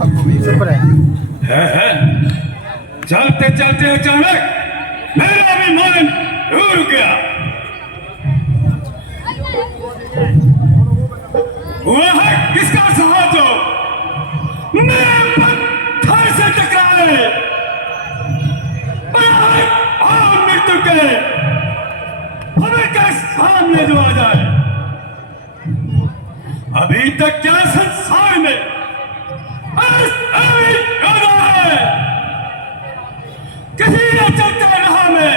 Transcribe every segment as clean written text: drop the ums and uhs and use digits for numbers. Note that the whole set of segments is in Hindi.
है। चलते चलते अचानक मेरा भी मन रुक गया। वह किसका साहस हो मेरे पत्थर से टकराए और मृत्यु के हमें के सामने जो आ जाए। अभी तक क्या संसार में है किसी ने चलते रहा में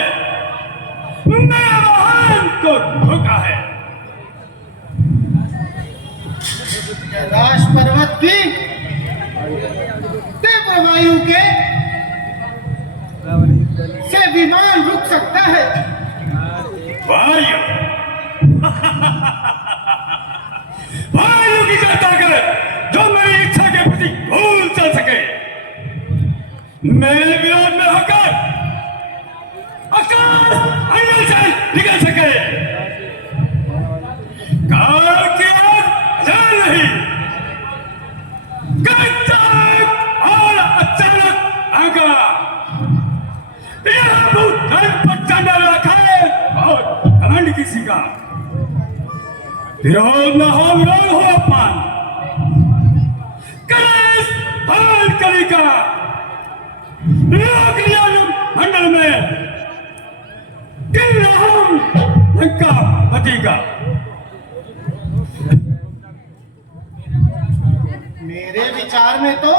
मेरा वाहन को धोखा है। कैलाश पर्वत की तीव्र वायु के से विमान रुक सकता है। वायु वायु की क्या ताकत जो मेरी इच्छा के प्रति भूल चल सके, मेरे विरोध में होकर आकाश अंदर से निकल सके। काल की आग जान नहीं और अचानक आगा यह भूतल पर चढ़ने रखा है और घमंड किसी का विरोध न हो, विरोध हो अपमान कलेश भाल कली का रोक लिया मंडल में गिर रहा हूं लंका पति का। मेरे विचार में तो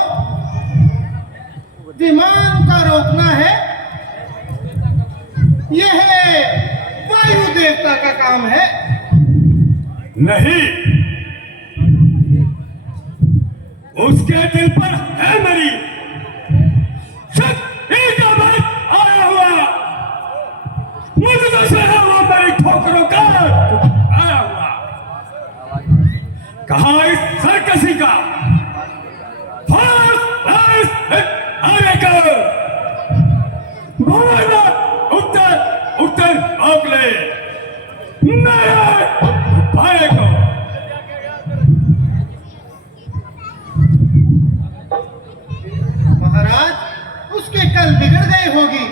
विमान का रोकना है यह वायु देवता का काम है। नहीं, उसके दिल पर है मेरी शक्ति का बल आया हुआ। मुझे तो सहा हुआ मेरी ठोकरों का आया हुआ। कहा इस सरकसी का आगे कर उत्तर उत्तर रोक ले मेरे भाई को। महाराज उसके कल बिगड़ गई होगी।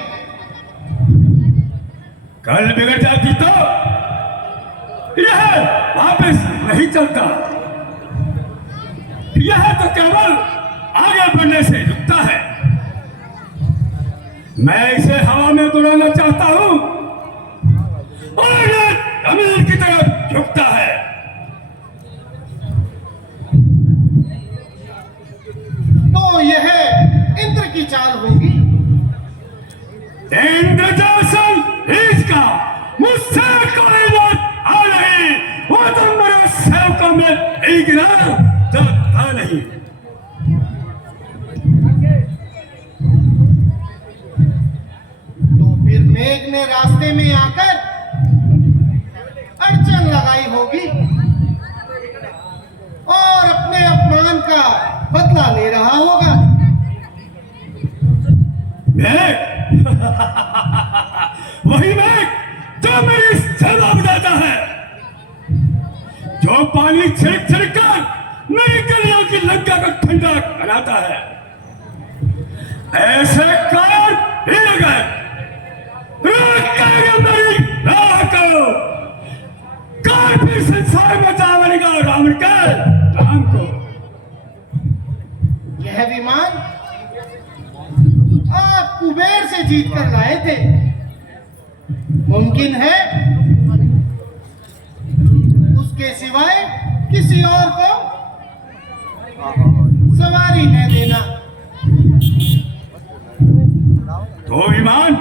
कल बिगड़ जाती तो यह वापस नहीं चलता। यह तो केवल आगे बढ़ने से रुकता है। मैं इसे हवा में उड़ाना चाहता हूं और यह जमीन की तरफ झुकता है। तो यह इंद्र की चाल होगी। इंद्र जैसा इसका मुझसे कोई बात आ नहीं। वो तो मेरे सेवकों में एक जाता नहीं। तो फिर मेघ ने रास्ते में आकर अड़चन लगाई होगी और अपने अपमान का बदला ले रहा होगा। मेघ वही मेघ जो मेरी सेवा बजाता है, जो पानी छिड़क छिड़क कर मेरी गलियों की लंका को ठंडा बनाता है। ऐसे कारण हिल गए मेरी राह को। कार फिर संसार में जा बनेगा रावण के राम को। यह विमान आप कुबेर से जीत कर लाए थे। मुमकिन है उसके सिवाय किसी और को सवारी न देना। तो विमान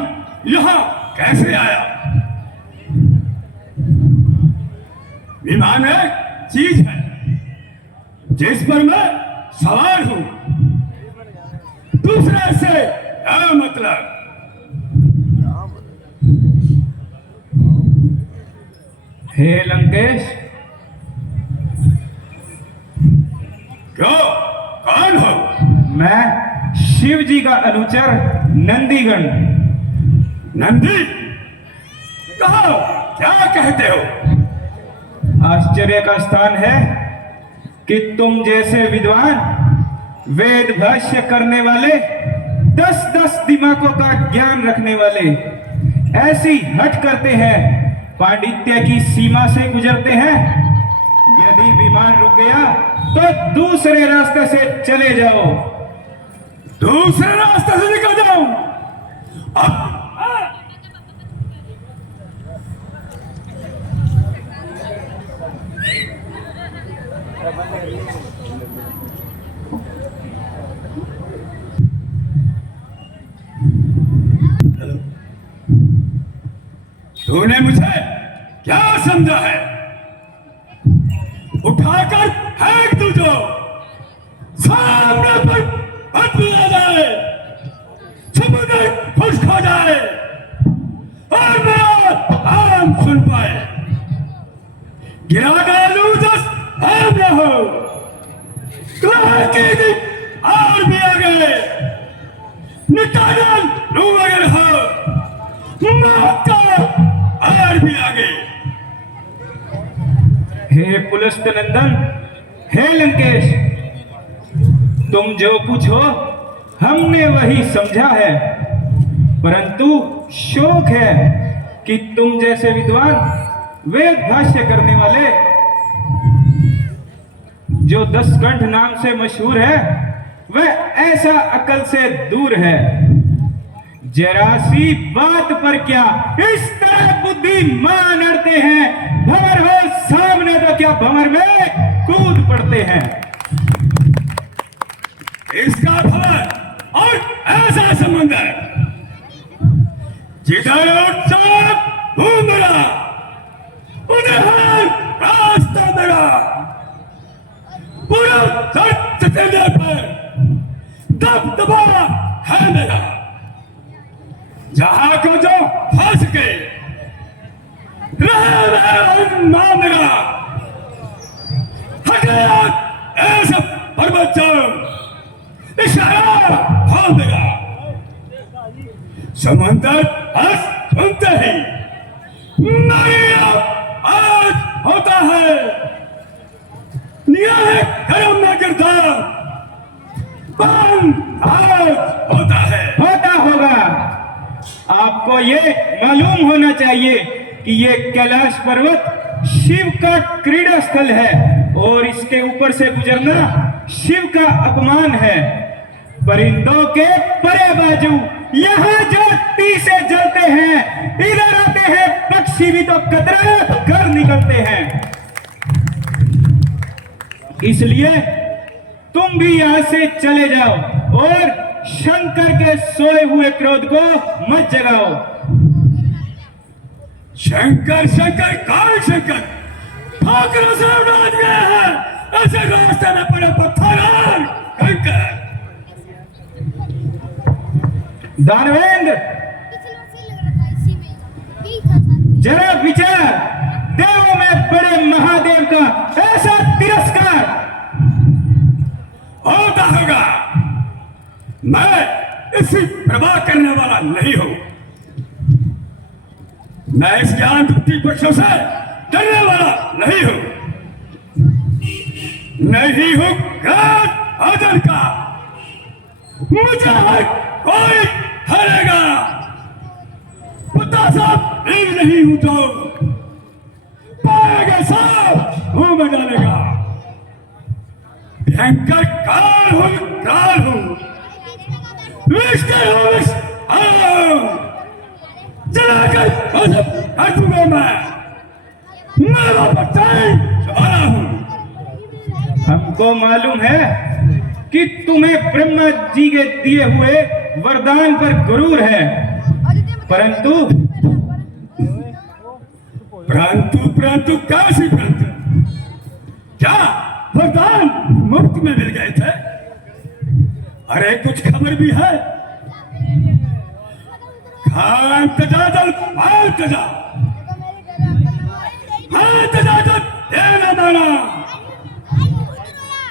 यहां कैसे आया? विमान एक चीज है जिस पर मैं सवार हूं। दूसरे से क्या मतलब? हे लंकेश, क्यों? कौन हो? मैं शिव जी का अनुचर नंदीगण। नंदी? कहो, क्या कहते हो? आश्चर्य का स्थान है कि तुम जैसे विद्वान वेद भाष्य करने वाले, 10-10 दिमागों का ज्ञान रखने वाले ऐसी हट करते हैं, पांडित्य की सीमा से गुजरते हैं। यदि विमान रुक गया तो दूसरे रास्ते से चले जाओ। दूसरे रास्ते से निकल जाओ। तूने मुझे क्या समझा है? उठाकर फेंक दू जो सामने पर बदल आ जाए, समुद्र खुश्क हो जाए और मेरा नाम सुन पाए। गिरा डालू जस हम न हो, और भी आगे निकाल लू अगर हो मौत का और भी आगे। हे पुलस्त नंदन, हे लंकेश, तुम जो पूछो हमने वही समझा है, परंतु शोक है कि तुम जैसे विद्वान, वेद भाष्य करने वाले, जो 10 कंठ नाम से मशहूर है, वह ऐसा अकल से दूर है। जरा सी बात पर क्या इस तरह बुद्धिमान अड़ते हैं? भंवर हो सामने तो क्या भंवर में कूद पड़ते हैं। इसका भंवर और ऐसा संबंध है, जिधर उत्सव घूम रहा उधर रास्ता मेरा, पूरा सच कहने पर दबदबा है मेरा। जहां को जो फंस गए रहे मेरा, हटे ऐसा पर्वत इशारा हो मेरा। समंदर हंस सुनते ही नहीं आज होता है, न्याय कर्म में गिरदार आज होता है। होता होगा। आपको ये मालूम होना चाहिए कि ये कैलाश पर्वत शिव का क्रीड़ा स्थल है और इसके ऊपर से गुजरना शिव का अपमान है। परिंदों के परे बाजू यहाँ जो से जलते हैं, इधर आते हैं पक्षी भी तो कतरा कर निकलते हैं। इसलिए तुम भी यहां से चले जाओ और शंकर के सोए हुए क्रोध को मत जगाओ। शंकर शंकर कौन शंकर? ठोकरों से उड़ा दिया है ऐसे रास्ते में पड़े पत्थर कंकर। दानवेंद्र, जरा विचार, देवों में बड़े महादेव का ऐसा तिरस्कार होता होगा। मैं इसी प्रवाह करने वाला नहीं हूं। मैं इस ज्ञान बुद्धि पक्षों से डरने वाला नहीं हूं। नहीं हूं घात आदर का। मुझे कोई हरेगा पता साहब नहीं हूं तो पाएगा साहब मुंह में डालेगा। भयंकर काल हूं जलाकर हट दूंगा। मैं वापस सवारा हूं। हमको मालूम है कि तुम्हें ब्रह्मा जी के दिए हुए वरदान पर गुरूर है, परंतु कैसी परंतु? क्या वरदान मुफ्त में मिल गए थे? अरे कुछ खबर भी है? खान तजादल माल तजा, हाँ तजादल देना माना,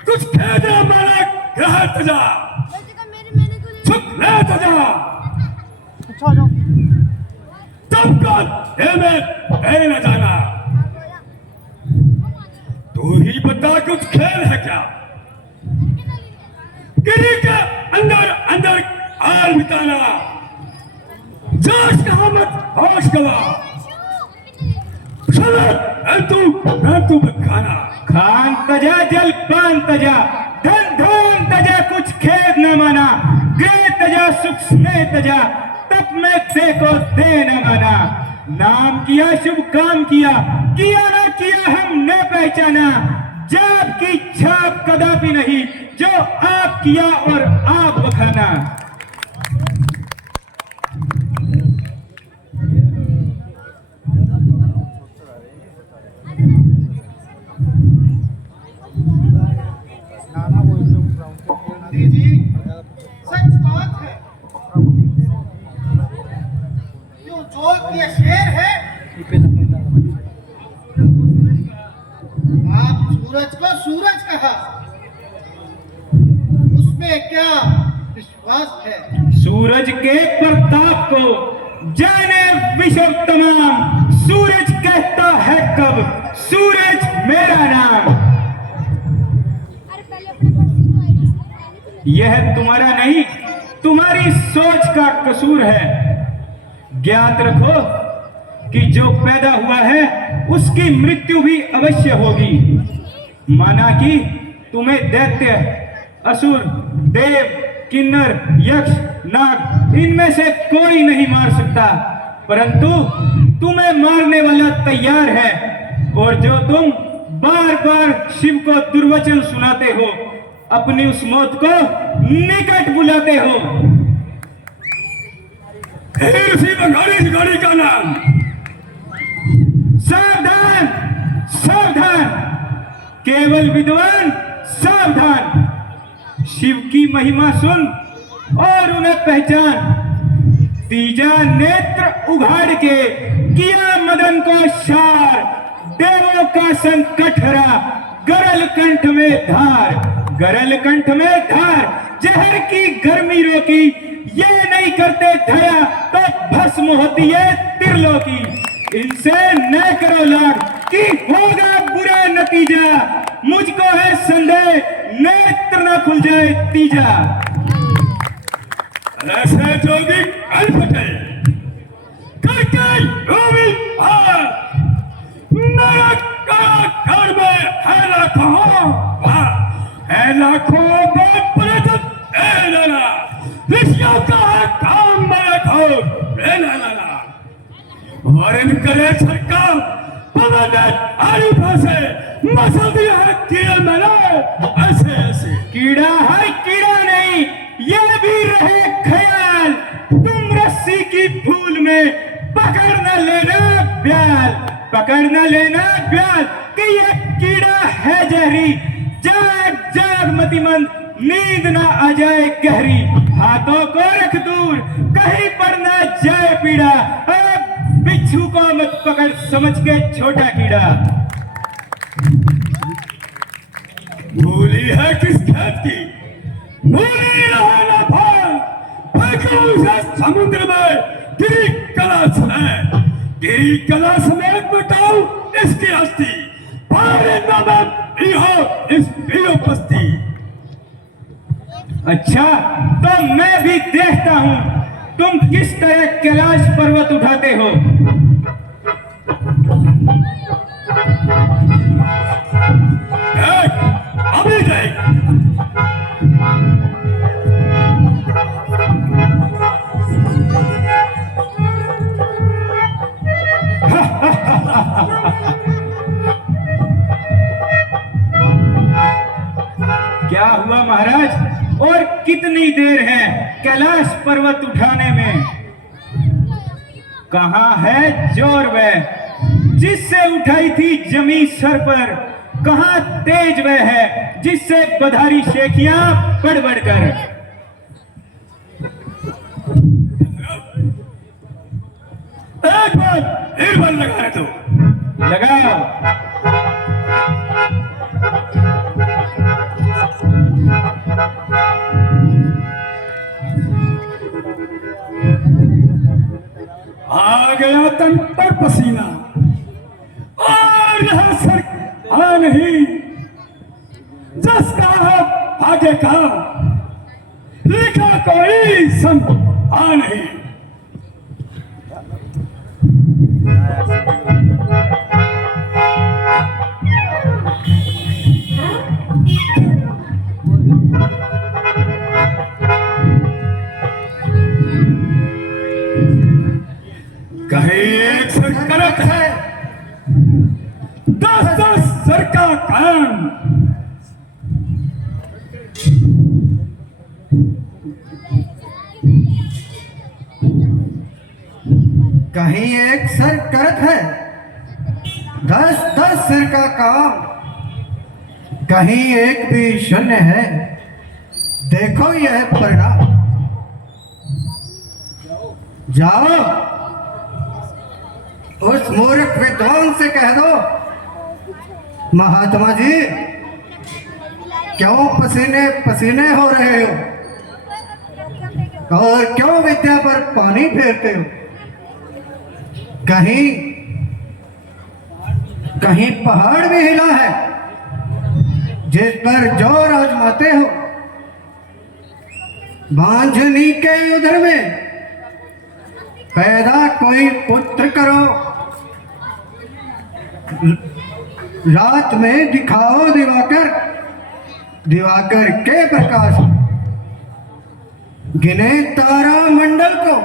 कुछ खेदना माना ग्रह तजा, सुख ले तजा। तब कौन ये न जाना। तू ही बता कुछ खेल है क्या? गिरी के अंदर अंदर हाल बिताना, जोश कहा मत होश गवा, तू खाना खान तजा जल पान तजा, धन धन तजा कुछ खेद न माना, गृह तजा सुख स्नेह तजा, तप में देखो दे न माना। नाम किया शुभ काम किया, किया ना किया हम न पहचाना, जाप की छाप कदापि नहीं, जो आप किया और आप बखाना। गांधी जी, सच बात है, जो जोत ये शेर है। आप सूरज को सूरज कहा, उसमें क्या विश्वास है? सूरज के प्रताप को जाने विश्व तमाम, सूरज कहता है कब सूरज मेरा नाम। यह तुम्हारा नहीं, तुम्हारी सोच का कसूर है। ज्ञात रखो कि जो पैदा हुआ है उसकी मृत्यु भी अवश्य होगी। माना कि तुम्हें दैत्य, असुर, देव, किन्नर, यक्ष, नाग इनमें से कोई नहीं मार सकता, परंतु तुम्हें मारने वाला तैयार है। और जो तुम बार बार शिव को दुर्वचन सुनाते हो, अपनी उस मौत को निकट बुलाते हो। फिर उसी गाड़ी का नाम। सावधान सावधान, केवल विद्वान सावधान। शिव की महिमा सुन और उन्हें पहचान। तीजा नेत्र उघाड़ के किया मदन को शार, देवों का संकट हरा, गरल कंठ में धार, गरल कंठ में धार। जहर की गर्मी रोकी, ये नहीं करते दया तो भस्म होती है त्रिलोकी। इनसे न करो लाड कि होगा बुरा नतीजा, मुझको है संदेह नेत्र न खुल जाए तीजा। ऐसे जोगी अनपटे करके रोवी भार, मेरा घर में है लाखों पर्यटक लेना, ऋषियों का है काम मेरा घर लेना। और इनके सरकार पवन आरिफा से मसल दिया है कीड़ा मैंने ऐसे ऐसे। कीड़ा है कीड़ा नहीं, ये भी रहे ख्याल, तुम रस्सी की फूल में पकड़ न लेना ब्याल, पकड़ न लेना ब्याल कि ये कीड़ा है जहरी। जाग जाग मतिमंद, नींद ना आ जाए गहरी, हाथों को रख दूर कहीं पर ना जाए पीड़ा। बिच्छू को मत पकड़ समझ के छोटा कीड़ा। भूली है किस खेत की, भूली रहे ना भाल, फेंको उसे समुद्र में गिरी कला समेत, गिरी कला समेत मिटाओ इसकी हस्ती, इस बस्ती। अच्छा तो मैं भी देखता हूं तुम किस तरह कैलाश पर्वत उठाते हो। अभी देख। क्या हुआ महाराज, और कितनी देर है कैलाश पर्वत उठाने में? कहां है जोर वह जिससे उठाई थी जमी सर पर, कहां तेज वह है जिससे बधारी शेखियां बढ़ बढ़कर। एक बार लगा है तो लगाओ। आ गया तन पर पसीना और यह सर आ नहीं, जिसका है आगे का लिखा कोई संभा नहीं। कहीं एक सर करत है, 10-10 सर का काम। कहीं एक सर करत है 10-10 सिर का काम, कहीं एक भी शून्य है, देखो यह परिणाम। जाओ उस मूर्ख विद्वान से कह दो, महात्मा जी क्यों पसीने पसीने हो रहे हो और क्यों विद्या पर पानी फेरते हो? कहीं कहीं पहाड़ भी हिला है जिस पर जोर आजमाते हो? बांझनी के उधर में पैदा कोई पुत्र करो, रात में दिखाओ दिवाकर, दिवाकर के प्रकाश, गिने तारा मंडल को,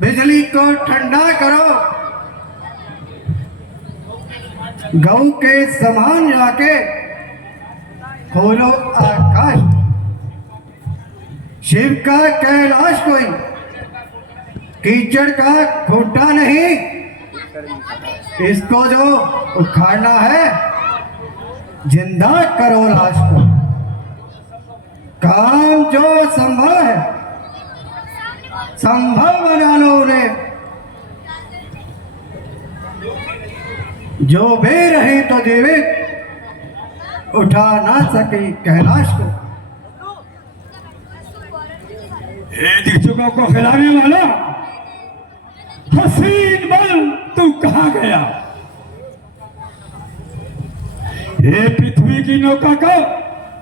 बिजली को ठंडा करो, गौ के समान जाके खोलो आकाश। शिव का कैलाश कोई कीचड़ का खूंटा नहीं, इसको जो उखाड़ना है जिंदा करो लाश को। काम जो संभव है संभव बना लो उन्हें, जो भी रही तो जीवित उठा ना सकी कैलाश को। ये दिक्चुकों को खिलाने वाला हसीन बल तू कहाँ गया? ये पृथ्वी की नौका को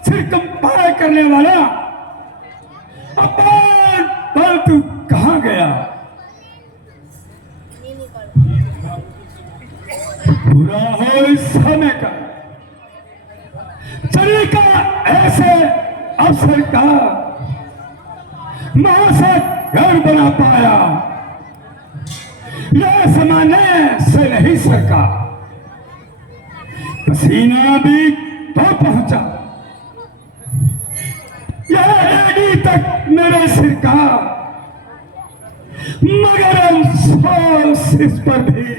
सिरकंपार करने वाला अपार बल तू कहाँ गया? बुरा हो इस समय का, चरिका ऐसे अवसर का महासत घर बना पाया, यह समाने से नहीं सरका। पसीना भी तो पहुंचा, यह एडी तक मेरे सिर का, मगर अफसोस इस पर भी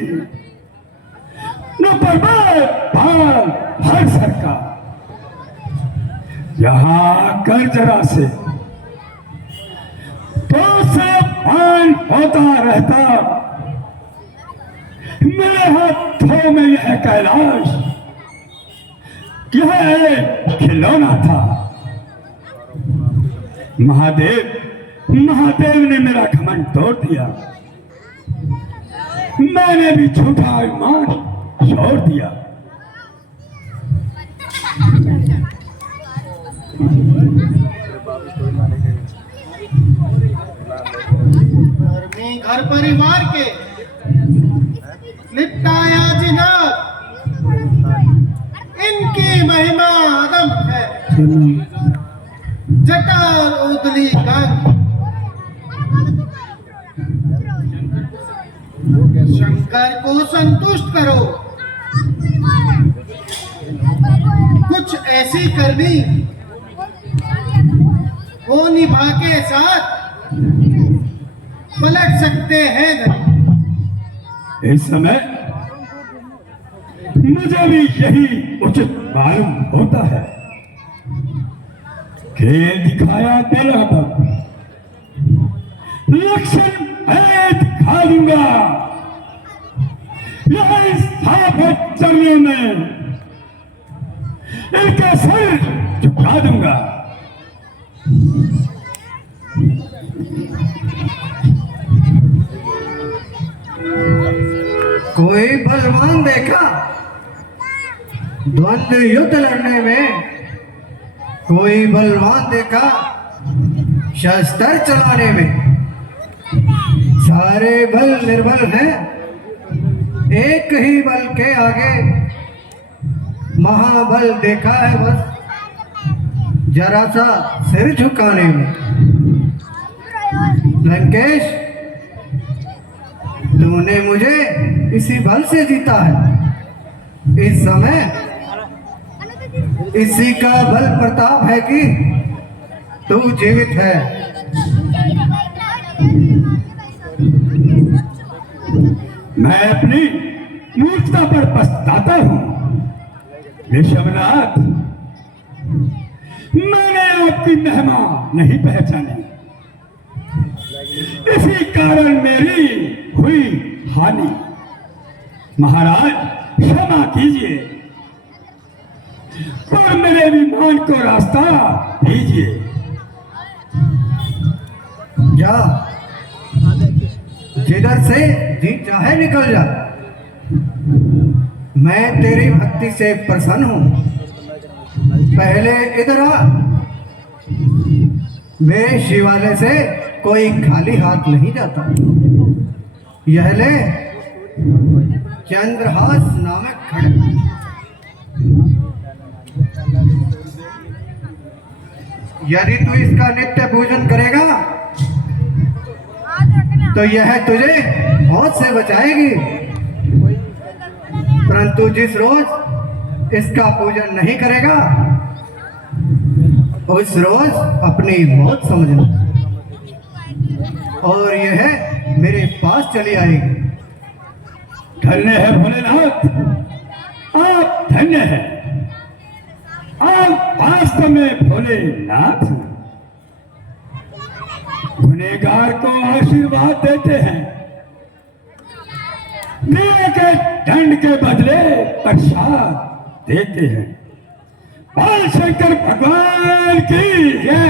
न पर भार हर सर का। यहाँ कर जरा से तो सावधान होता रहता, मेरे हाथों में यह कैलाश यह एक खिलौना था। महादेव ने मेरा घमंड तोड़ दिया, मैंने भी झूठा ईमान छोड़ दिया। घर परिवार के निपटाया जिनात, इनकी महिमा आदम है, जटार उदली गंग। शंकर को संतुष्ट करो, कुछ ऐसी करनी वो निभा के साथ पलट सकते हैं। इस समय मुझे भी यही उचित मालूम होता है। खेल दिखाया तेरा तक, लक्षण है दिखा दूंगा, यह स्थापित चरणों में इनका सर झुका दूंगा। कोई बलवान देखा द्वंद्व युद्ध लड़ने में? कोई बलवान देखा शस्त्र चलाने में सारे बल निर्बल हैं, एक ही बल के आगे महाबल देखा है बस जरा सा सिर झुकाने में। लंकेश, तूने मुझे इसी बल से जीता है। इस समय इसी का बल प्रताप है कि तू जीवित है। मैं अपनी मूर्खता पर पछताता हूँ ऋषभनाथ। मैंने आपकी महिमा नहीं पहचानी, इसी कारण मेरी हुई हानि। महाराज क्षमा कीजिए और मेरे विमान को रास्ता दीजिए। जा, जिधर से जी चाहे निकल जा। मैं तेरी भक्ति से प्रसन्न हूं। पहले इधर आ। मेरे शिवालय से कोई खाली हाथ नहीं जाता। यह ले चंद्रहास नामक खड्ग। यदि तू इसका नित्य पूजन करेगा तो यह तुझे मौत से बचाएगी, परंतु जिस रोज इसका पूजन नहीं करेगा उस रोज अपनी मौत समझना और यह मेरे पास चली आएगी। धन्य है भोलेनाथ, आप धन्य है। आप वास्तव में भोलेनाथ हैं। गुनहगार को आशीर्वाद देते हैं, दिए के दंड के बदले प्रसाद देते हैं। बाल शंकर भगवान की जय।